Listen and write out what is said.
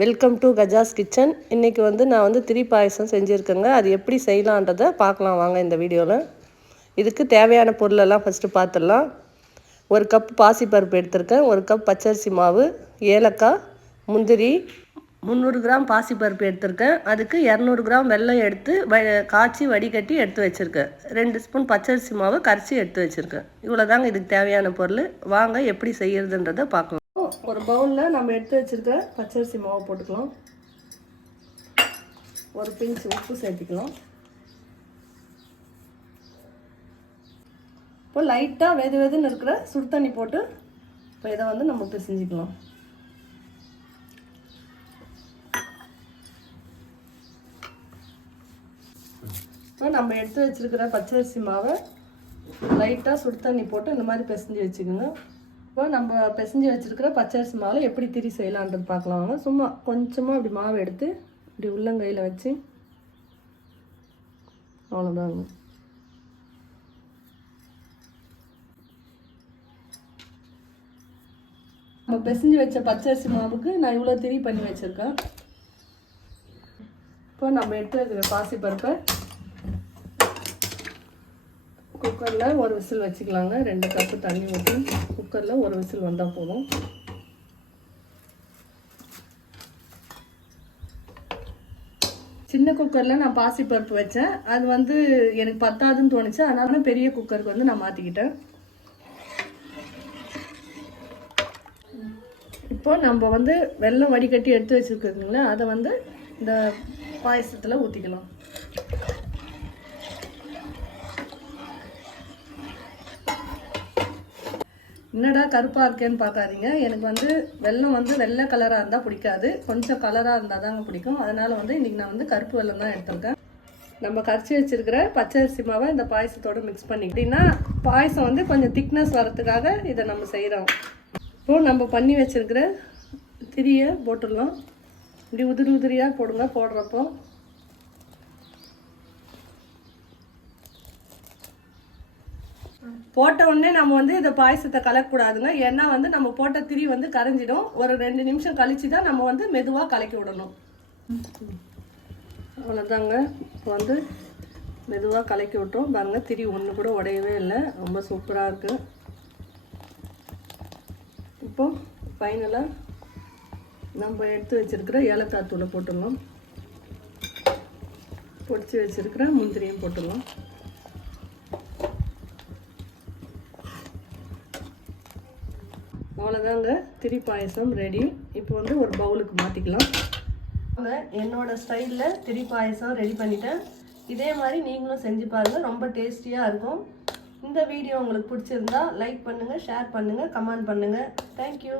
Welcome to Gajas kitchen. இன்றைக்கி நான் திரி பாயசம் செஞ்சுருக்கேங்க. அது எப்படி செய்யலான்றதை பார்க்கலாம் வாங்க இந்த வீடியோவில். இதுக்கு தேவையான பொருளெல்லாம் ஃபஸ்ட்டு பார்த்துடலாம். 1 கப் பாசிப்பருப்பு எடுத்திருக்கேன், 1 கப் பச்சரிசி மாவு, ஏலக்காய், முந்திரி, 300 கிராம் பாசிப்பருப்பு எடுத்திருக்கேன். அதுக்கு 200 கிராம் வெல்லம் எடுத்து காய்ச்சி வடிகட்டி எடுத்து வச்சுருக்கேன். 2 ஸ்பூன் பச்சரிசி மாவு கரைச்சி எடுத்து வச்சுருக்கேன். இவ்வளோ தாங்க இதுக்கு தேவையான பொருள். வாங்க எப்படி செய்கிறதுன்றதை பார்க்கலாம். ஒரு பவுலில் நம்ம எடுத்து வச்சுருக்க பச்சரிசி மாவு போட்டுக்கலாம். ஒரு பிஞ்ச் உப்பு சேர்த்துக்கலாம். இப்போ லைட்டாக வெதுன்னு இருக்கிற சுடு தண்ணி போட்டு இப்போ இதை நம்ம பிசைஞ்சிக்கலாம். இப்போ நம்ம எடுத்து வச்சுருக்கிற பச்சரிசி மாவை லைட்டாக சுடு தண்ணி போட்டு இந்த மாதிரி பிசைஞ்சு வச்சுக்கோங்க. இப்போ நம்ம பிசைஞ்சு வச்சுருக்கிற பச்சரிசி மாவில் எப்படி திரி செய்யலான்றது பார்க்கலாங்க. சும்மா கொஞ்சமாக அப்படி மாவு எடுத்து இப்படி உள்ளங்கையில் வச்சு அவ்வளோதாங்க. நம்ம பிசைஞ்சு வச்ச பச்சரிசி மாவுக்கு நான் இவ்வளோ திரி பண்ணி வச்சுருக்கேன். இப்போ நம்ம எடுத்து வைக்கிற பாசிப்பருப்பை குக்கரில் ஒரு விசில் வச்சுக்கலாங்க. 2 கப்பு தண்ணி ஊற்றி குக்கரில் ஒரு விசில் வந்தால் போதும். சின்ன குக்கரில் நான் பாசிப்பருப்பு வச்சேன். அது எனக்கு பத்தாதுன்னு தோணுச்சு. அதனால பெரிய குக்கருக்கு நான் மாற்றிக்கிட்டேன். இப்போ நம்ம வெல்லம் வடிகட்டி எடுத்து வச்சுருக்கோங்களா, அதை இந்த பாயசத்தில் ஊற்றிக்கலாம். என்னடா கருப்பாக இருக்கேன்னு பார்க்காதீங்க. எனக்கு வெல்லம் வெள்ளை கலராக இருந்தால் பிடிக்காது, கொஞ்சம் கலராக இருந்தால் தாங்க பிடிக்கும். அதனால் இன்றைக்கி நான் கருப்பு வெல்லம் தான் எடுத்திருக்கேன். நம்ம கரைச்சி வச்சுருக்கிற பச்சரிசி மாவை இந்த பாயசத்தோடு மிக்ஸ் பண்ணி அப்படின்னா பாயசம் கொஞ்சம் திக்னஸ் வரத்துக்காக இதை நம்ம செய்கிறோம். இப்போது நம்ம பண்ணி வச்சுருக்கிற திரியை போட்டுடலாம். இப்படி உதிரியாக போடுங்க. போடுறப்போ போட்ட உடனே நம்ம இதை பாயசத்தை கலக்கக்கூடாதுங்க. ஏன்னா நம்ம போட்ட திரி கரைஞ்சிடும். ஒரு 2 நிமிஷம் கழிச்சு தான் நம்ம மெதுவாக கலக்கி விடணும். அவ்வளோதாங்க. இப்போ மெதுவாக கலக்கி விட்டோம் பாருங்க. திரி ஒன்று கூட உடையவே இல்லை. ரொம்ப சூப்பராக இருக்குது. இப்போ ஃபைனலாக நம்ம எடுத்து வச்சுருக்கிற ஏலக்காய் தூளை போட்டுடலாம். பொடிச்சு வச்சுருக்கிற முந்திரியும் போட்டுடலாம். அவ்வளோதாங்க, திரி பாயசம் ரெடி. இப்போ ஒரு பவுலுக்கு மாற்றிக்கலாம். என்னோட ஸ்டைலில் திரி பாயசம் ரெடி பண்ணிட்டேன். இதே மாதிரி நீங்களும் செஞ்சு பாருங்கள். ரொம்ப டேஸ்டியாக இருக்கும். இந்த வீடியோ உங்களுக்கு பிடிச்சிருந்தா லைக் பண்ணுங்கள், ஷேர் பண்ணுங்கள், கமெண்ட் பண்ணுங்கள். தேங்க்யூ.